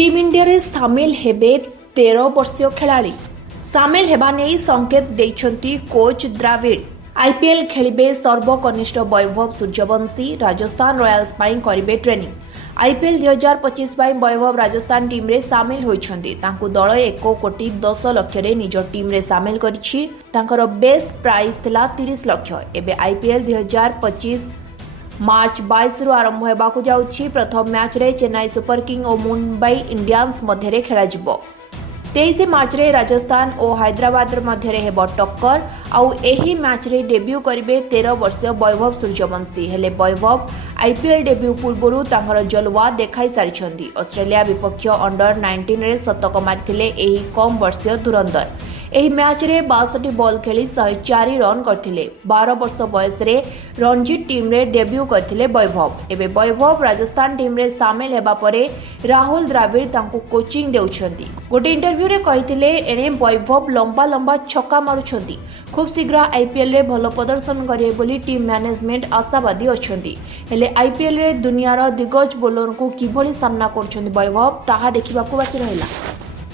Team India रे सामिल हेबे 13 वर्षीय खेलाड़ी सामिल हेबा नै संकेत दैछंती coach Dravid. IPL खेलिबे सर्वकनिष्ठ Vaibhav Suryavanshi Rajasthan Royals पाई करिबे ट्रेनिंग। आईपीएल 2025 पाई वैभव राजस्थान टीम रे सामिल होइछंती। तांकु दल 1 कोटी 10 लाख रे निज टीम रे सामिल करिछि। तांकर बेस प्राइस थिला 30 लाख। एबे आईपीएल 2025 मार्च 22 रु आरंभ हेबाकु जाउछि। प्रथम मैच रे चेन्नई सुपर किंग और मुंबई इंडियंस मध्य रे खेला जिवो। 23 मार्च रे राजस्थान और हैदराबाद मध्य हेब टक्कर। आउ एही मैच रे डेब्यू करिबे 13 वर्षीय वैभव सूर्यवंशी। हेले वैभव आईपीएल डेब्यू पूर्वरु तांकर जलवा देखाई सारिछंती। ऑस्ट्रेलिया विपक्ष अंडर 19 रे शतक मारिथिले एही कम वर्षीय धुरंधर। एही मैच रे 62 बॉल खेली 104 रन करथिले। 12 वर्ष बयस रे रणजी टीम रे डेब्यू करथिले वैभव। एबे वैभव राजस्थान टीम रे शामिल हेबा परे राहुल द्राविड तांको कोचिंग देउछंती। गोटे इंटरव्यू रे कहिथिले एने वैभव लंबा लंबा छक्का मारुछंती। खूब शीघ्र आईपीएल रे भलो प्रदर्शन करिए बोली टीम मैनेजमेंट आशावादी अछंती। हेले आईपीएल रे दुनियार दिग्गज बोलर को किभली सामना करछंती वैभव ताहा देखिबाकू बाकी रहिला।